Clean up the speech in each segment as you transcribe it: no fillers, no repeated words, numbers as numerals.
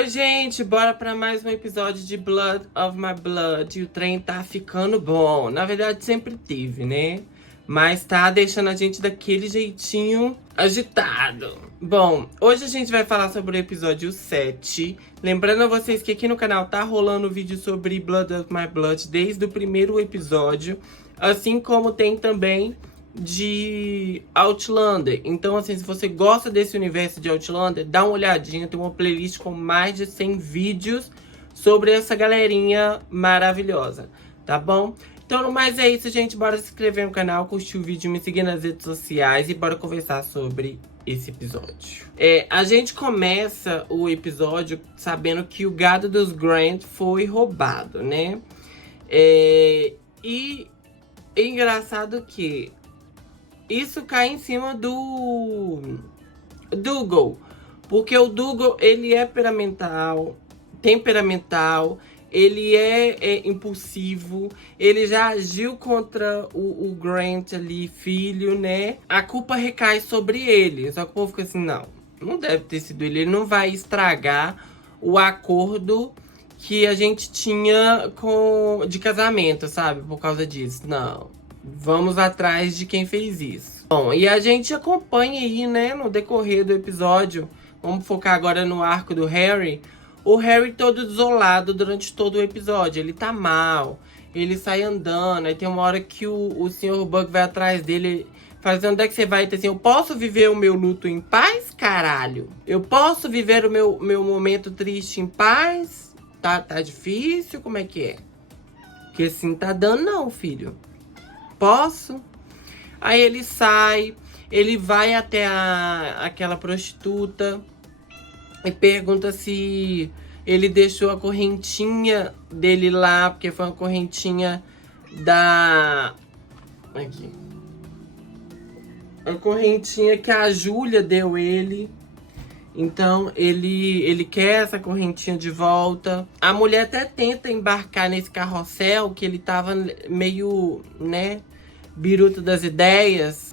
Oi, gente, bora pra mais um episódio de Blood of My Blood. E o trem tá ficando bom. Na verdade, sempre teve, né? Mas tá deixando a gente daquele jeitinho agitado. Bom, hoje a gente vai falar sobre o episódio 7. Lembrando a vocês que aqui no canal tá rolando vídeo sobre Blood of My Blood desde o primeiro episódio. Assim como tem também de Outlander. Então, assim, se você gosta desse universo de Outlander, dá uma olhadinha. Tem uma playlist com mais de 100 vídeos sobre essa galerinha maravilhosa, tá bom? Então, no mais é isso, gente. Bora se inscrever no canal, curtir o vídeo, me seguir nas redes sociais e bora conversar sobre esse episódio. A gente começa o episódio sabendo que o gado dos Grant foi roubado, né? E é engraçado que isso cai em cima do Dougal. Porque o Dougal, ele é temperamental, ele é impulsivo, ele já agiu contra o Grant ali, filho, né? A culpa recai sobre ele. Só que o povo fica assim, não deve ter sido ele. Ele não vai estragar o acordo que a gente tinha de casamento, sabe? Por causa disso. Não. Vamos atrás de quem fez isso. Bom, e a gente acompanha aí, né, no decorrer do episódio. Vamos focar agora no arco do Harry. O Harry todo desolado durante todo o episódio. Ele tá mal, ele sai andando. Aí tem uma hora que o Sr. Bug vai atrás dele, fazendo onde é que você vai? Assim, eu posso viver o meu luto em paz, caralho? Eu posso viver o meu momento triste em paz? Tá difícil? Como é que é? Porque assim, tá dando não, filho. Posso? Aí ele sai, ele vai até aquela prostituta e pergunta se ele deixou a correntinha dele lá, porque foi uma correntinha da... Aqui. A correntinha que a Júlia deu ele. Então, ele quer essa correntinha de volta. A mulher até tenta embarcar nesse carrossel, que ele tava meio, né, biruta das ideias.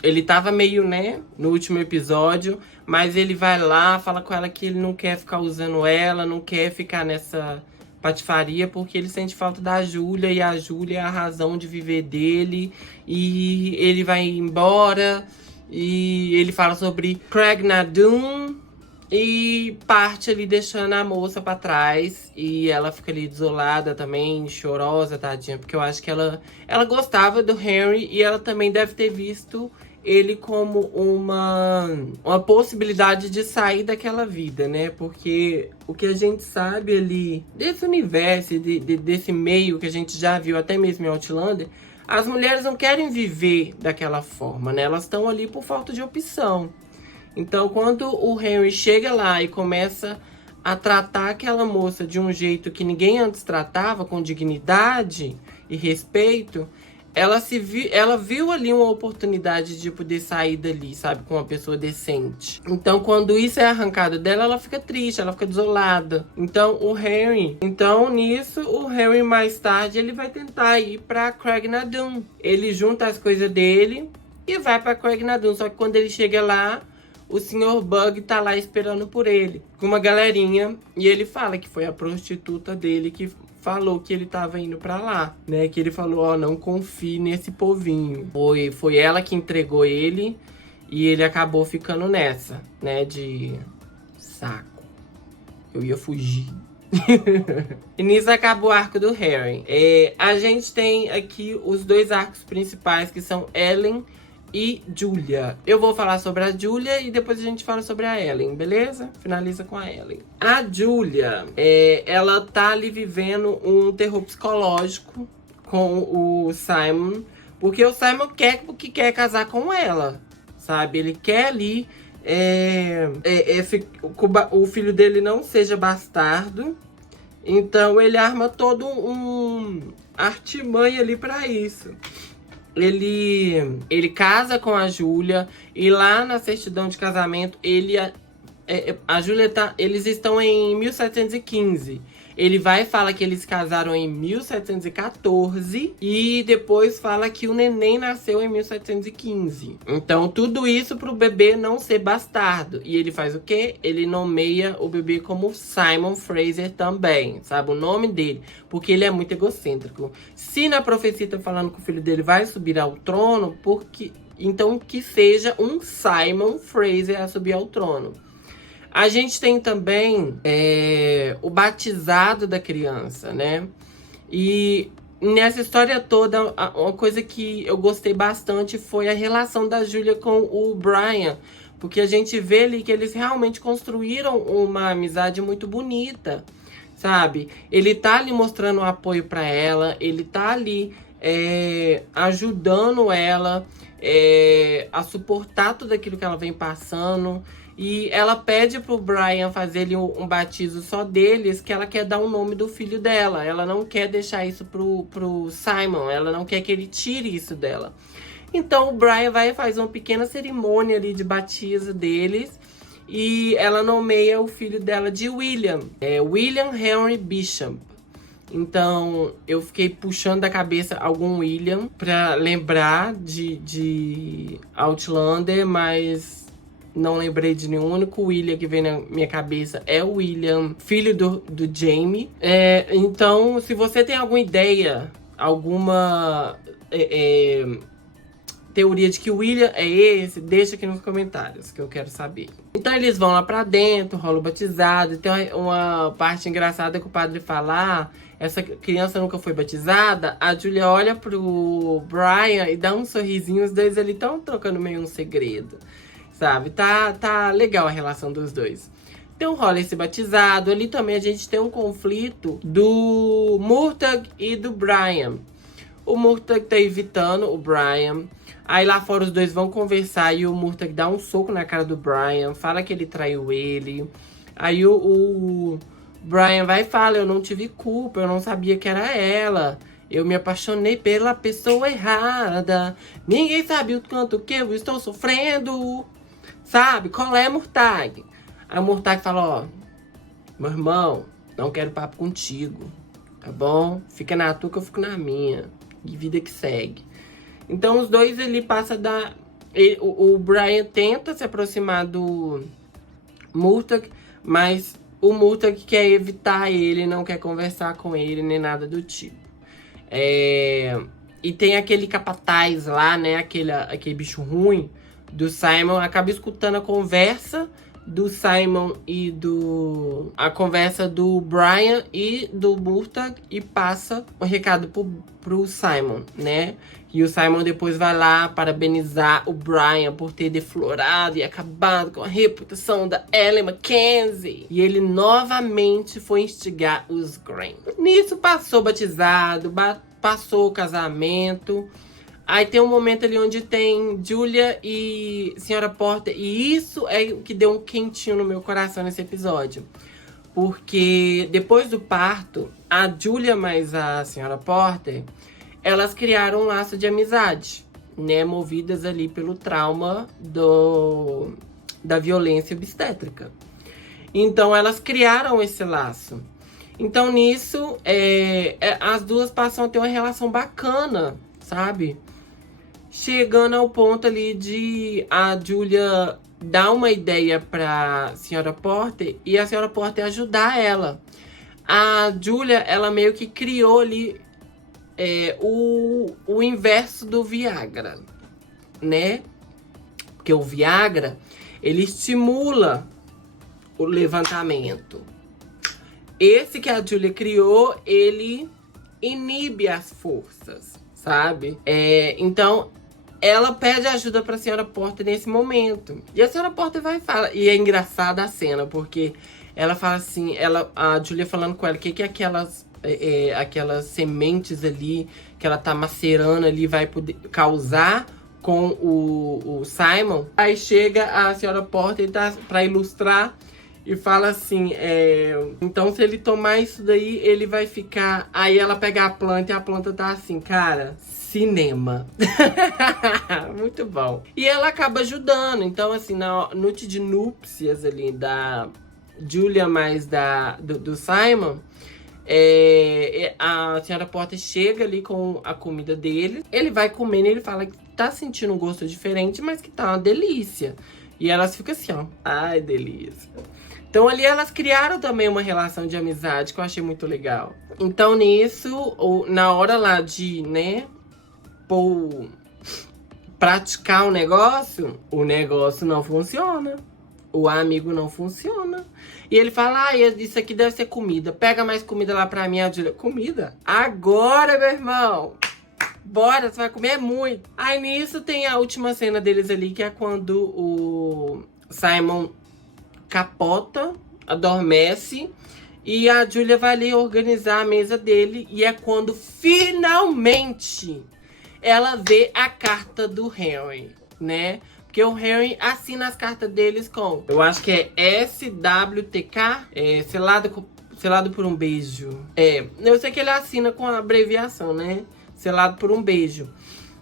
Ele tava meio, né, no último episódio. Mas ele vai lá, fala com ela que ele não quer ficar usando ela, não quer ficar nessa patifaria, porque ele sente falta da Júlia. E a Júlia é a razão de viver dele. E ele vai embora. E ele fala sobre Craig Nardun e parte ali deixando a moça pra trás. E ela fica ali desolada também, chorosa, tadinha. Porque eu acho que ela gostava do Henry e ela também deve ter visto ele como uma possibilidade de sair daquela vida, né? Porque o que a gente sabe ali desse universo, desse meio que a gente já viu até mesmo em Outlander, as mulheres não querem viver daquela forma, né? Elas estão ali por falta de opção. Então, quando o Henry chega lá e começa a tratar aquela moça de um jeito que ninguém antes tratava, com dignidade e respeito, ela viu ali uma oportunidade de poder sair dali, sabe? Com uma pessoa decente. Então, quando isso é arrancado dela, ela fica triste, ela fica desolada. Então, nisso, o Harry mais tarde, ele vai tentar ir pra Craig Nardun. Ele junta as coisas dele e vai pra Craig Nardun. Só que quando ele chega lá, o Sr. Bug tá lá esperando por ele, com uma galerinha. E ele fala que foi a prostituta dele que falou que ele tava indo pra lá, né? Que ele falou, não confie nesse povinho. Foi ela que entregou ele e ele acabou ficando nessa, né? De saco. Eu ia fugir. E nisso acabou o arco do Harry. A gente tem aqui os dois arcos principais, que são Ellen e Julia. Eu vou falar sobre a Julia e depois a gente fala sobre a Ellen, beleza? Finaliza com a Ellen. A Julia, ela tá ali vivendo um terror psicológico com o Simon, porque o Simon quer casar com ela, sabe? Ele quer ali o filho dele não seja bastardo. Então ele arma todo um artimanha ali pra isso. Ele casa com a Júlia e lá na certidão de casamento ele A Júlia tá. Eles estão em 1715. Ele vai e fala que eles casaram em 1714 e depois fala que o neném nasceu em 1715. Então, tudo isso pro bebê não ser bastardo. E ele faz o quê? Ele nomeia o bebê como Simon Fraser também, sabe? O nome dele. Porque ele é muito egocêntrico. Se na profecia tá falando que o filho dele vai subir ao trono, então que seja um Simon Fraser a subir ao trono. A gente tem também o batizado da criança, né? E nessa história toda, uma coisa que eu gostei bastante foi a relação da Julia com o Brian. Porque a gente vê ali que eles realmente construíram uma amizade muito bonita, sabe? Ele tá ali mostrando apoio para ela, ele tá ali ajudando ela a suportar tudo aquilo que ela vem passando. E ela pede pro Brian fazer um batismo só deles, que ela quer dar o nome do filho dela. Ela não quer deixar isso pro Simon, ela não quer que ele tire isso dela. Então o Brian vai e faz uma pequena cerimônia ali de batismo deles. E ela nomeia o filho dela de William. William Henry Bishop. Então, eu fiquei puxando da cabeça algum William pra lembrar de Outlander, mas não lembrei de nenhum. O único William que vem na minha cabeça é o William, filho do Jamie. Então, se você tem alguma ideia, alguma teoria de que o William é esse, deixa aqui nos comentários, que eu quero saber. Então eles vão lá pra dentro, rola o batizado. E tem uma parte engraçada que o padre fala: essa criança nunca foi batizada. A Julia olha pro Brian e dá um sorrisinho. Os dois ali estão trocando meio um segredo, sabe? Tá legal a relação dos dois. Então rola esse batizado. Ali também a gente tem um conflito do Murtagh e do Brian. O Murtagh tá evitando o Brian. Aí lá fora os dois vão conversar e o Murtagh dá um soco na cara do Brian, fala que ele traiu ele. Aí o Brian vai e fala: eu não tive culpa, eu não sabia que era ela. Eu me apaixonei pela pessoa errada. Ninguém sabe o quanto que eu estou sofrendo. Sabe? Qual é, Murtagh? Aí o Murtagh fala: ó, meu irmão, não quero papo contigo, tá bom? Fica na tua que eu fico na minha. E vida que segue. Então os dois, ele passa da... O Brian tenta se aproximar do Murtagh, mas o Murtagh quer evitar ele, não quer conversar com ele, nem nada do tipo. E tem aquele capataz lá, né, aquele bicho ruim do Simon, acaba escutando a conversa do Simon e a conversa do Brian e do Murtagh e passa o recado pro Simon, né? E o Simon depois vai lá parabenizar o Brian por ter deflorado e acabado com a reputação da Ellen Mackenzie. E ele novamente foi instigar os Grey. Nisso passou o batizado, passou o casamento. Aí tem um momento ali onde tem Julia e Senhora Porter. E isso é o que deu um quentinho no meu coração nesse episódio. Porque depois do parto, a Julia mais a Senhora Porter, elas criaram um laço de amizade, né? Movidas ali pelo trauma da violência obstétrica. Então elas criaram esse laço. Então nisso, as duas passam a ter uma relação bacana, sabe? Chegando ao ponto ali de a Julia dar uma ideia pra Senhora Porter e a Senhora Porter ajudar ela. A Julia, ela meio que criou ali o inverso do Viagra, né? Porque o Viagra, ele estimula o levantamento. Esse que a Julia criou, ele inibe as forças, sabe? Então, ela pede ajuda pra Senhora Porter nesse momento. E a Senhora Porter vai e fala. E é engraçada a cena, porque ela fala assim, a Julia falando com ela, que aquelas sementes ali que ela tá macerando ali vai poder causar com o Simon. Aí chega a Senhora Porter pra ilustrar E fala assim, então se ele tomar isso daí, ele vai ficar... Aí ela pega a planta e a planta tá assim, cara, cinema. Muito bom. E ela acaba ajudando, então assim, na noite de núpcias ali da Julia mais do Simon... a senhora Porter chega ali com a comida dele. Ele vai comendo e ele fala que tá sentindo um gosto diferente, mas que tá uma delícia. E elas ficam assim, ó. Ai, delícia. Então ali elas criaram também uma relação de amizade que eu achei muito legal. Então nisso, na hora lá de, né, praticar o negócio não funciona. O amigo não funciona. E ele fala, isso aqui deve ser comida. Pega mais comida lá pra mim. A Julia, comida? Agora, meu irmão! Bora, você vai comer muito. Aí nisso tem a última cena deles ali, que é quando o Simon capota, adormece. E a Julia vai ali organizar a mesa dele. E é quando finalmente ela vê a carta do Henry, né? Porque o Henry assina as cartas deles com... Eu acho que é SWTK. Selado por um beijo. Eu sei que ele assina com a abreviação, né? Selado por um beijo.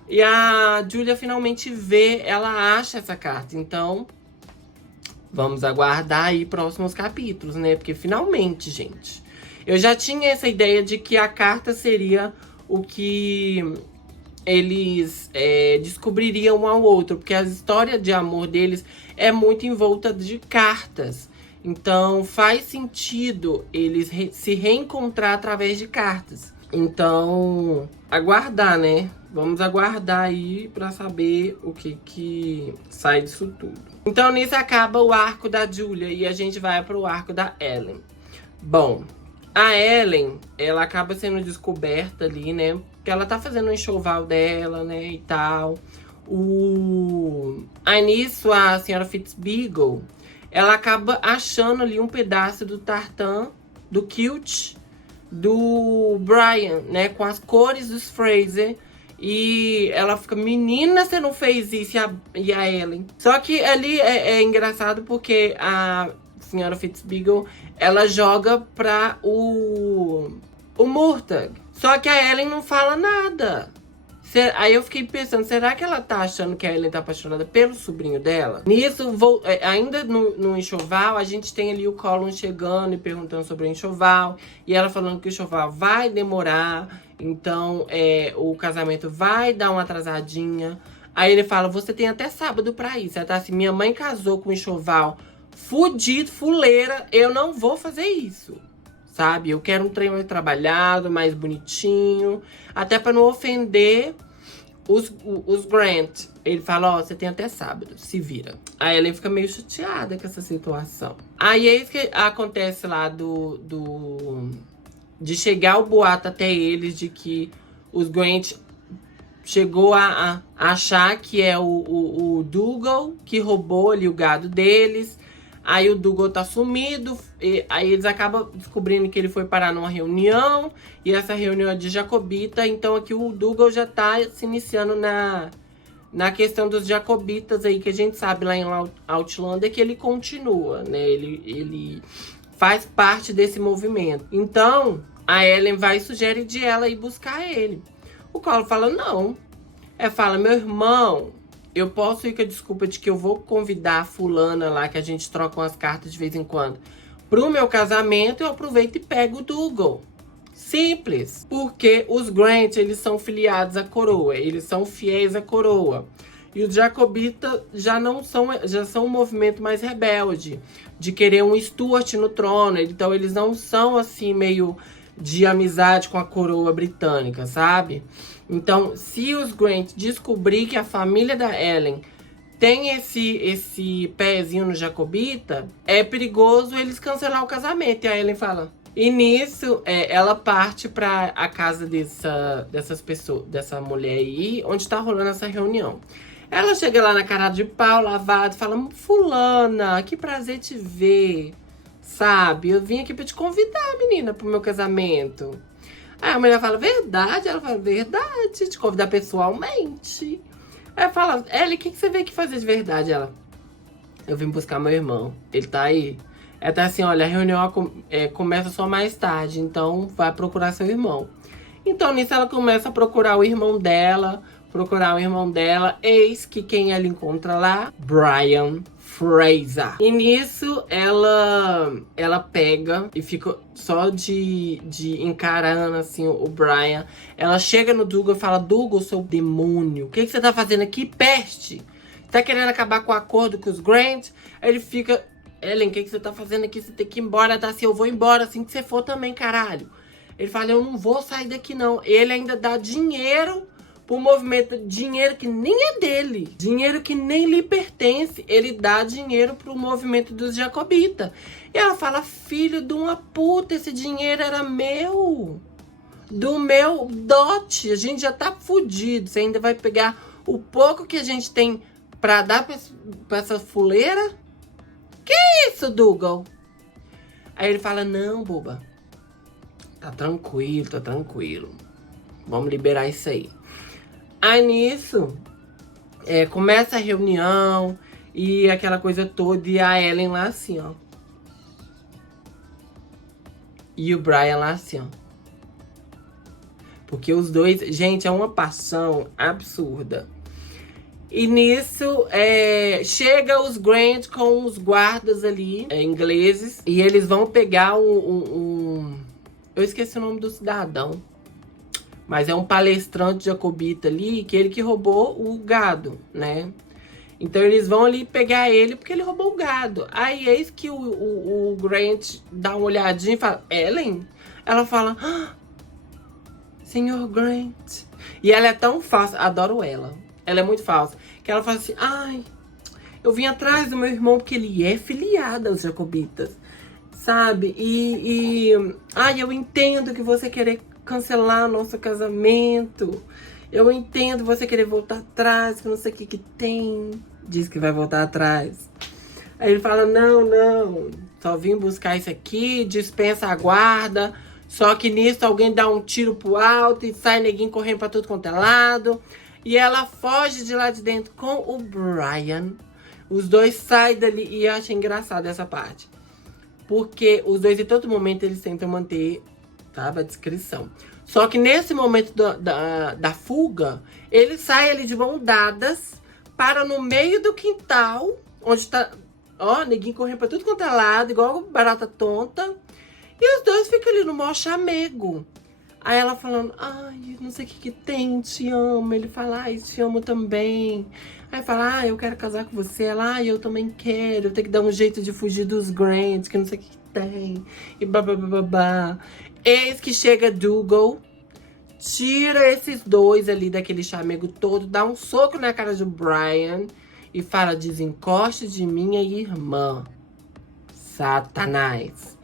E a Julia finalmente vê, ela acha essa carta. Então, vamos aguardar aí próximos capítulos, né? Porque finalmente, gente... Eu já tinha essa ideia de que a carta seria o que... eles descobririam um ao outro, porque a história de amor deles é muito em volta de cartas. Então faz sentido eles se reencontrar através de cartas. Então, aguardar, né? Vamos aguardar aí pra saber o que sai disso tudo. Então nisso acaba o arco da Julia e a gente vai pro arco da Ellen. Bom, a Ellen, ela acaba sendo descoberta ali, né? Porque ela tá fazendo o enxoval dela, né? E tal. Aí nisso, a senhora Fitzbeagle, ela acaba achando ali um pedaço do tartan, do kilt, do Brian, né? Com as cores dos Fraser. E ela fica, menina, você não fez isso, e a Ellen. Só que ali é engraçado porque a senhora Fitzbeagle, ela joga pra o Murtagh. Só que a Ellen não fala nada. Aí eu fiquei pensando, será que ela tá achando que a Ellen tá apaixonada pelo sobrinho dela? Nisso, ainda no enxoval, a gente tem ali o Colin chegando e perguntando sobre o enxoval. E ela falando que o enxoval vai demorar. Então, o casamento vai dar uma atrasadinha. Aí ele fala, você tem até sábado pra isso. Ela tá assim, minha mãe casou com um enxoval fudido, fuleira. Eu não vou fazer isso. Sabe? Eu quero um trem mais trabalhado, mais bonitinho. Até pra não ofender os Grant. Ele fala, você tem até sábado, se vira. Aí ela fica meio chateada com essa situação. Aí é isso que acontece lá de chegar o boato até eles de que os Grant chegou a achar que é o Dougal que roubou ali o gado deles. Aí o Dougal tá sumido, aí eles acabam descobrindo que ele foi parar numa reunião, e essa reunião é de Jacobita, então aqui o Dougal já tá se iniciando na questão dos Jacobitas aí, que a gente sabe lá em Outlander que ele continua, né, ele faz parte desse movimento. Então, a Ellen vai e sugere de ela ir buscar ele. O Colin fala, não. Fala, meu irmão... Eu posso ir com a desculpa de que eu vou convidar a fulana lá, que a gente troca umas cartas de vez em quando, pro meu casamento, eu aproveito e pego o Dougal. Simples. Porque os Grant, eles são filiados à coroa, eles são fiéis à coroa. E os Jacobitas já são um movimento mais rebelde, de querer um Stuart no trono. Então eles não são assim meio de amizade com a coroa britânica, sabe? Então, se os Grant descobrir que a família da Ellen tem esse pezinho no Jacobita, é perigoso eles cancelar o casamento. E a Ellen fala... E nisso, ela parte pra a casa dessas pessoas, dessa mulher aí, onde tá rolando essa reunião. Ela chega lá na cara de pau, lavada, e fala... Fulana, que prazer te ver, sabe? Eu vim aqui pra te convidar, menina, pro meu casamento. Aí a mulher fala, verdade? Ela fala, verdade, te convidar pessoalmente. Aí fala, Ellie, o que você veio aqui fazer de verdade? Ela, eu vim buscar meu irmão, ele tá aí. Ela tá assim, olha, a reunião começa só mais tarde, então vai procurar seu irmão. Então nisso ela começa a procurar o irmão dela, eis que quem ela encontra lá? Brian Fraser. E nisso ela pega e fica só de encarando assim o Brian. Ela chega no Dougal e fala: Dougal, seu demônio, o que você tá fazendo aqui, peste? Tá querendo acabar com o acordo com os Grant? Aí ele fica: Ellen, o que você tá fazendo aqui? Você tem que ir embora, tá? Assim, eu vou embora assim que você for também, caralho. Ele fala: eu não vou sair daqui não. Ele ainda dá dinheiro pro movimento, dinheiro que nem é dele, dinheiro que nem lhe pertence. Ele dá dinheiro pro movimento dos jacobitas. E ela fala: filho de uma puta, esse dinheiro era meu, do meu dote. A gente já tá fudido. Você ainda vai pegar o pouco que a gente tem pra dar pra essa fuleira? Que isso, Dougal? Aí ele fala: não, boba, tá tranquilo. Vamos liberar isso aí. Aí nisso, começa a reunião e aquela coisa toda. E a Ellen lá assim, ó. E o Brian lá assim, ó. Porque os dois, gente, é uma paixão absurda. E nisso, chega os Grant com os guardas ali, ingleses. E eles vão pegar eu esqueci o nome do cidadão. Mas é um palestrante jacobita ali, que ele que roubou o gado, né? Então eles vão ali pegar ele porque ele roubou o gado. Aí eis que o Grant dá uma olhadinha e fala: Ellen? Ela fala: Senhor Grant. E ela é tão falsa, adoro ela. Ela é muito falsa. Que ela fala assim: ai, eu vim atrás do meu irmão porque ele é filiado aos jacobitas, sabe? Ai, eu entendo que você querer cancelar nosso casamento. Eu entendo você querer voltar atrás, que não sei o que tem. Diz que vai voltar atrás. Aí ele fala: não, só vim buscar isso aqui, dispensa a guarda. Só que nisso alguém dá um tiro pro alto e sai neguinho correndo pra tudo quanto é lado. E ela foge de lá de dentro com o Brian. Os dois saem dali e eu acho engraçado essa parte. Porque os dois, em todo momento, eles tentam manter, sabe, a descrição. Só que nesse momento da fuga, ele sai ali de mão dadas, para no meio do quintal, onde tá, ó, neguinho correndo pra tudo quanto é lado, igual barata tonta. E os dois ficam ali no maior chamego. Aí ela falando: ai, não sei o que tem, te amo. Ele fala: ai, te amo também. Aí fala: ai, eu quero casar com você. Ela: ai, eu também quero. Eu tenho que dar um jeito de fugir dos Grant, que não sei o que tem. E babá. Eis que chega Dougal, tira esses dois ali daquele chamego todo, dá um soco na cara do Brian e fala: desencoste de minha irmã, Satanás.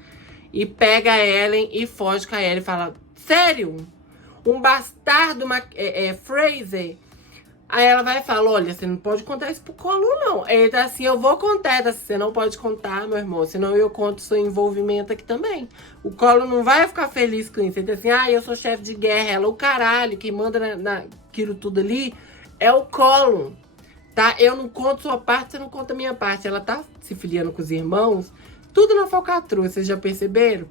E pega a Ellen e foge com a Ellen e fala: sério? Um bastardo, Fraser? Aí ela vai e fala: olha, você não pode contar isso pro Colo, não. Ele tá assim: eu vou contar. Tá assim: você não pode contar, meu irmão, senão eu conto seu envolvimento aqui também. O Colo não vai ficar feliz com isso. Ele tá assim: ah, eu sou chefe de guerra. Ela: o caralho, quem manda naquilo tudo ali é o Colo, tá? Eu não conto sua parte, você não conta a minha parte. Ela tá se filiando com os irmãos, tudo na falcatrua, vocês já perceberam?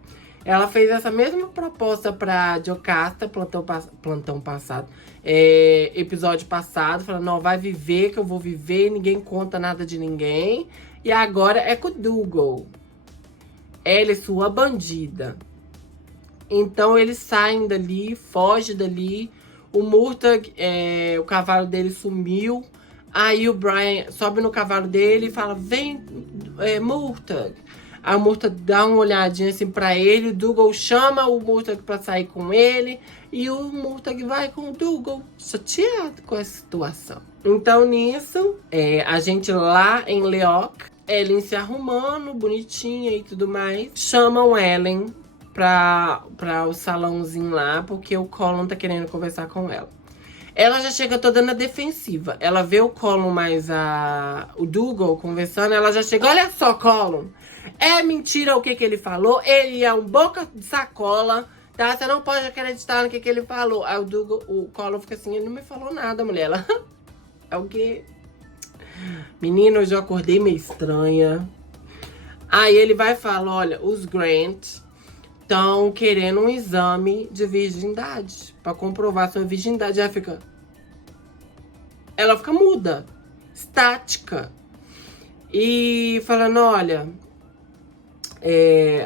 Ela fez essa mesma proposta pra Jocasta, plantão passado, episódio passado, falando: não, vai viver que eu vou viver, ninguém conta nada de ninguém. E agora é com o Dougal. Ela é sua bandida. Então eles saem dali, fogem dali. O Murtagh, o cavalo dele sumiu. Aí o Brian sobe no cavalo dele e fala: vem, Murtagh. Aí o Murtagh dá uma olhadinha assim pra ele. O Dougal chama o Murtagh pra sair com ele. E o Murtagh vai com o Dougal, chateado com a situação. Então nisso, a gente lá em Leoc, Ellen se arrumando, bonitinha e tudo mais. Chamam Ellen pra o salãozinho lá, porque o Colin tá querendo conversar com ela. Ela já chega toda na defensiva. Ela vê o Colin mais o Dougal conversando. Ela já chega: olha só, Colin, é mentira o que ele falou. Ele é um boca de sacola, tá? Você não pode acreditar no que ele falou. Aí o Colin fica assim: ele não me falou nada, mulher. Ela: é o quê? Menina, hoje eu acordei meio estranha. Aí ele vai e fala, olha, os Grant estão querendo um exame de virgindade pra comprovar sua virgindade. Ela fica muda, estática. E falando, olha,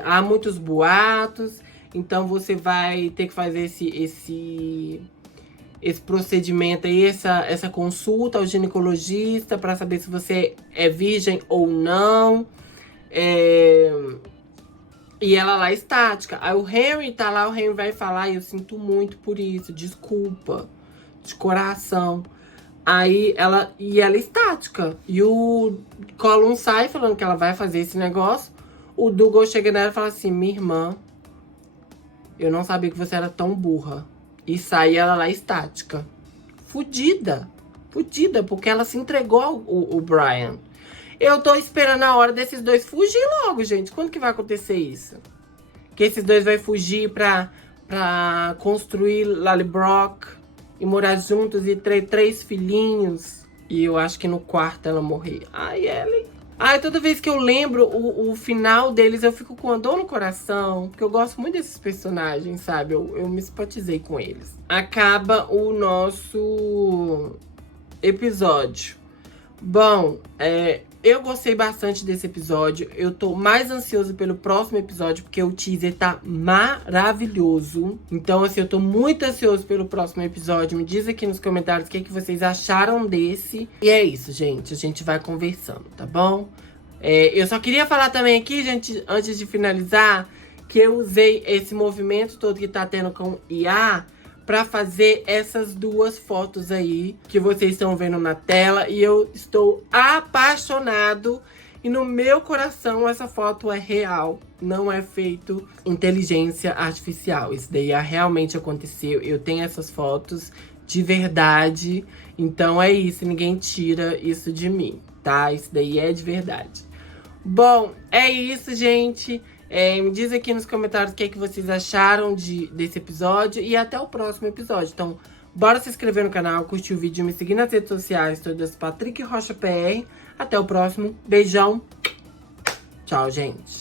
há muitos boatos, então você vai ter que fazer esse procedimento aí, essa consulta ao ginecologista para saber se você é virgem ou não. E ela lá estática. Aí o Henry tá lá, o Henry vai falar, eu sinto muito por isso, desculpa, de coração. Aí ela estática. E o Colum sai falando que ela vai fazer esse negócio. O Dougal chega nela e fala assim, minha irmã, eu não sabia que você era tão burra. E sai ela lá estática. Fudida, porque ela se entregou ao Brian. Eu tô esperando a hora desses dois fugir logo, gente. Quando que vai acontecer isso? Que esses dois vai fugir pra construir Lallybrook e morar juntos e ter 3 filhinhos. E eu acho que no quarto ela morrer. Ai, Ellie. Ai, toda vez que eu lembro o final deles, eu fico com uma dor no coração. Porque eu gosto muito desses personagens, sabe? Eu me simpatizei com eles. Acaba o nosso episódio. Bom, eu gostei bastante desse episódio. Eu tô mais ansioso pelo próximo episódio, porque o teaser tá maravilhoso. Então, assim, eu tô muito ansioso pelo próximo episódio. Me diz aqui nos comentários o que vocês acharam desse. E é isso, gente. A gente vai conversando, tá bom? Eu só queria falar também aqui, gente, antes de finalizar, que eu usei esse movimento todo que tá tendo com IA pra fazer essas 2 fotos aí que vocês estão vendo na tela. E eu estou apaixonado. E no meu coração essa foto é real. Não é feito inteligência artificial. Isso daí realmente aconteceu. Eu tenho essas fotos de verdade. Então é isso. Ninguém tira isso de mim, tá? Isso daí é de verdade. Bom, é isso, gente. Me diz aqui nos comentários o que vocês acharam desse episódio. E até o próximo episódio. Então, bora se inscrever no canal, curtir o vídeo, me seguir nas redes sociais. Todas Patrick Rocha PR. Até o próximo. Beijão. Tchau, gente.